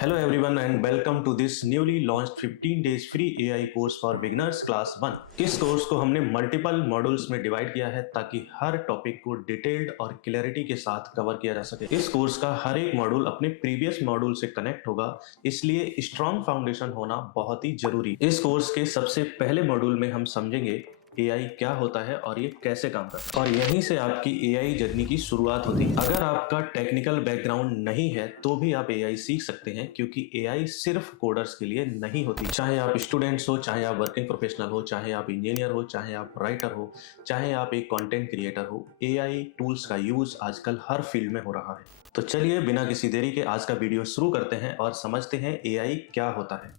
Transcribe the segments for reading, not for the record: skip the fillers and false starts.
Hello everyone and welcome to this newly launched 15 days free AI course for beginners class 1। इस course को हमने multiple modules में divide किया है ताकि हर टॉपिक को डिटेल्ड और क्लैरिटी के साथ कवर किया जा सके। इस कोर्स का हर एक मॉड्यूल अपने प्रीवियस मॉड्यूल से कनेक्ट होगा, इसलिए स्ट्रॉन्ग फाउंडेशन होना बहुत ही जरूरी। इस कोर्स के सबसे पहले मॉड्यूल में हम समझेंगे AI क्या होता है और ये कैसे काम करता है, और यहीं से आपकी AI जर्नी की शुरुआत होती है। अगर आपका टेक्निकल बैकग्राउंड नहीं है तो भी आप AI सीख सकते हैं, क्योंकि AI सिर्फ कोडर्स के लिए नहीं होती। चाहे आप स्टूडेंट्स हो, चाहे आप वर्किंग प्रोफेशनल हो, चाहे आप इंजीनियर हो, चाहे आप राइटर हो, चाहे आप एक कंटेंट क्रिएटर हो, AI टूल्स का यूज आजकल हर फील्ड में हो रहा है। तो चलिए बिना किसी देरी के आज का वीडियो शुरू करते हैं और समझते हैं AI क्या होता है।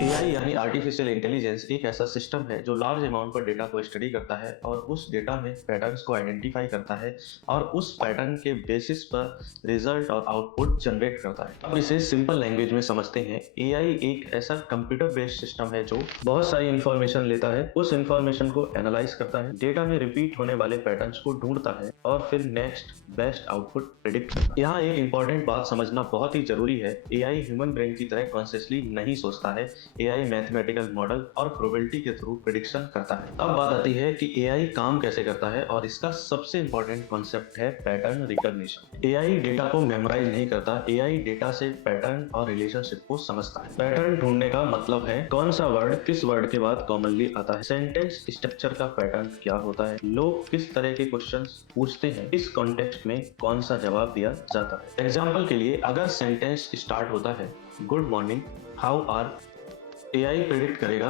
AI यानी आर्टिफिशियल इंटेलिजेंस एक ऐसा सिस्टम है जो लार्ज अमाउंट पर डेटा को स्टडी करता है और उस डेटा में पैटर्न्स को आइडेंटिफाई करता है और उस पैटर्न के बेसिस पर रिजल्ट और आउटपुट जनरेट करता है। अब इसे सिंपल लैंग्वेज में समझते हैं। AI एक ऐसा कंप्यूटर बेस्ड सिस्टम है जो बहुत सारी इंफॉर्मेशन लेता है, उस इंफॉर्मेशन को एनालाइज करता है, डेटा में रिपीट होने वाले पैटर्न्स को ढूंढता है और फिर नेक्स्ट बेस्ट आउटपुट प्रेडिक्ट करता है। यहाँ एक इंपॉर्टेंट बात समझना बहुत ही जरूरी है। AI ह्यूमन ब्रेन की तरह कॉन्शियसली नहीं सोचता है। AI मैथमेटिकल मॉडल और प्रोबेबिलिटी के थ्रू प्रेडिक्शन करता है। अब बात आती है कि AI काम कैसे करता है, और इसका सबसे इंपॉर्टेंट कॉन्सेप्ट है पैटर्न रिकॉग्निशन। AI डेटा को मेमोराइज नहीं करता, AI डेटा से पैटर्न और रिलेशनशिप को समझता है। पैटर्न ढूंढने का मतलब है कौन सा वर्ड किस वर्ड के बाद कॉमनली आता है, सेंटेंस स्ट्रक्चर का पैटर्न क्या होता है, लोग किस तरह के क्वेश्चंस पूछते हैं, इस कॉन्टेक्स्ट में कौन सा जवाब दिया जाता है। एग्जाम्पल के लिए अगर सेंटेंस स्टार्ट होता है good morning, how are, AI predict करेगा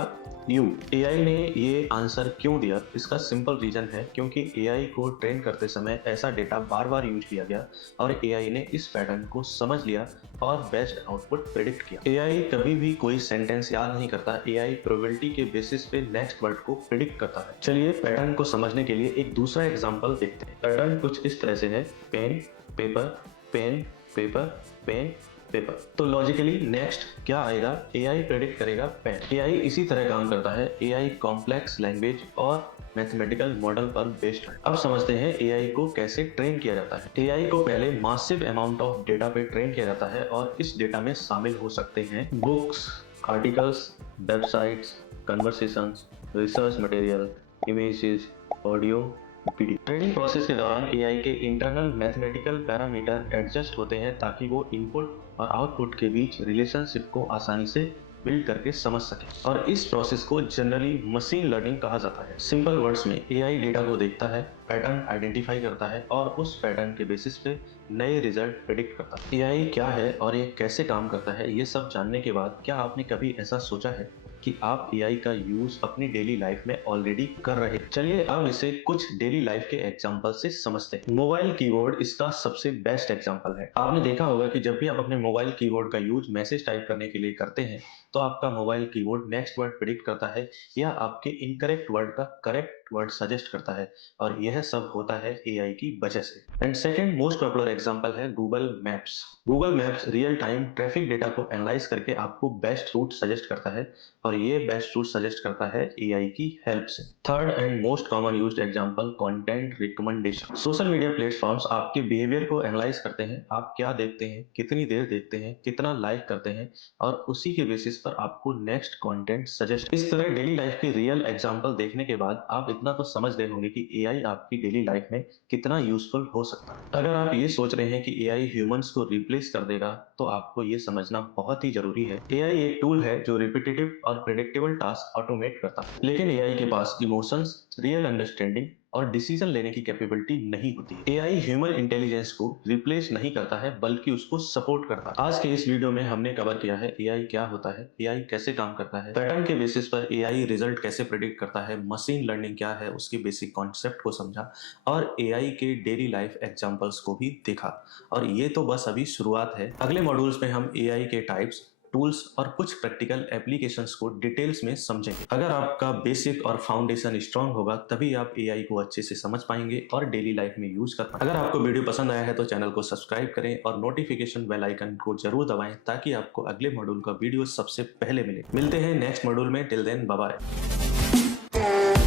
यू। AI ने ये आंसर क्यों दिया? इसका सिंपल रीजन है क्योंकि AI को ट्रेन करते समय ऐसा डेटा बार बार यूज किया गया और AI ने इस पैटर्न को समझ लिया और बेस्ट आउटपुट प्रेडिक्ट किया। AI कभी भी कोई सेंटेंस याद नहीं करता, AI प्रोबेबिलिटी के बेसिस पे नेक्स्ट वर्ड को प्रेडिक्ट करता है। चलिए पैटर्न को समझने के लिए एक दूसरा एग्जाम्पल देखते हैं। पैटर्न कुछ इस तरह से है, pen paper pen paper pen paper. तो लॉजिकली नेक्स्ट क्या आएगा? AI प्रेडिक्ट करेगा पेन। AI इसी तरह काम करता है। AI कॉम्प्लेक्स लैंग्वेज और मैथमेटिकल मॉडल पर बेस्ड है। अब समझते हैं AI को कैसे ट्रेन किया जाता है। AI को पहले मासिव अमाउंट ऑफ डेटा पे ट्रेन किया जाता है और इस डेटा में शामिल हो सकते हैं books, articles, websites, conversations, research material, images, audio, video. Training process के दौरान AI के इंटरनल मैथमेटिकल पैरामीटर एडजस्ट होते हैं ताकि वो इनपुट और आउटपुट के बीच रिलेशनशिप को आसानी से बिल्ड करके समझ सके, और इस प्रोसेस को जनरली मशीन लर्निंग कहा जाता है। सिंपल वर्ड्स में AI डेटा को देखता है, पैटर्न आइडेंटिफाई करता है और उस पैटर्न के बेसिस पे नए रिजल्ट प्रेडिक्ट करता है। AI क्या है और ये कैसे काम करता है, ये सब जानने के बाद क्या आपने कभी ऐसा सोचा है कि आप AI का यूज अपनी डेली लाइफ में ऑलरेडी कर रहे हैं? चलिए अब इसे कुछ डेली लाइफ के एग्जांपल से समझते हैं। मोबाइल कीबोर्ड इसका सबसे बेस्ट एग्जांपल है। आपने देखा होगा कि जब भी आप अपने मोबाइल कीबोर्ड का यूज मैसेज टाइप करने के लिए करते हैं तो आपका mobile keyboard next word predict करता है या आपके इनकरेक्ट वर्ड का करेक्ट वर्ड सजेस्ट करता है, और यह सब होता है AI की वजह से। And second most popular example है Google Maps. Google Maps real time traffic data को एनालाइज करके आपको बेस्ट रूट सजेस्ट करता है, और ये बेस्ट रूट सजेस्ट करता है AI की हेल्प से। Third and most common used example content recommendation. Social media platforms आपके बिहेवियर को एनालाइज करते हैं, आप क्या देखते हैं, कितनी देर देखते हैं, कितना लाइक करते हैं, और उसी के बेसिस पर आपको नेक्स्ट कंटेंट सजेस्ट। इस तरह डेली लाइफ के रियल एग्जांपल देखने के बाद आप इतना तो समझ गए होंगे कि AI आपकी डेली लाइफ में कितना यूजफुल हो सकता है। अगर आप ये सोच रहे हैं कि AI ह्यूमंस को रिप्लेस कर देगा तो आपको ये समझना बहुत ही जरूरी है। AI एक टूल है जो रिपीटेटिव और प्रेडिक्टेबल टास्क ऑटोमेट करता है, लेकिन AI के पास इमोशंस, रियल अंडरस्टैंडिंग और डिसीजन लेने की कैपेबिलिटी नहीं होती है। AI ह्यूमन इंटेलिजेंस को रिप्लेस नहीं करता है बल्कि उसको सपोर्ट करता है। आज के इस वीडियो में हमने कवर किया है AI क्या होता है, AI कैसे काम करता है, पैटर्न के बेसिस पर AI रिजल्ट कैसे प्रेडिक्ट करता है, मशीन लर्निंग क्या है उसके बेसिक कॉन्सेप्ट को समझा, और AI के डेली लाइफ एग्जांपल्स को भी देखा। और ये तो बस अभी शुरुआत है। अगले मॉड्यूल्स में हम AI के टाइप्स, टूल्स और कुछ प्रैक्टिकल एप्लीकेशंस को डिटेल्स में समझेंगे। अगर आपका बेसिक और फाउंडेशन स्ट्रांग होगा तभी आप AI को अच्छे से समझ पाएंगे और डेली लाइफ में यूज कर पाएंगे। अगर आपको वीडियो पसंद आया है तो चैनल को सब्सक्राइब करें और नोटिफिकेशन बेल आइकन को जरूर दबाएं ताकि आपको अगले मॉड्यूल का वीडियो सबसे पहले मिले। मिलते हैं नेक्स्ट मॉड्यूल में। Till then bye bye.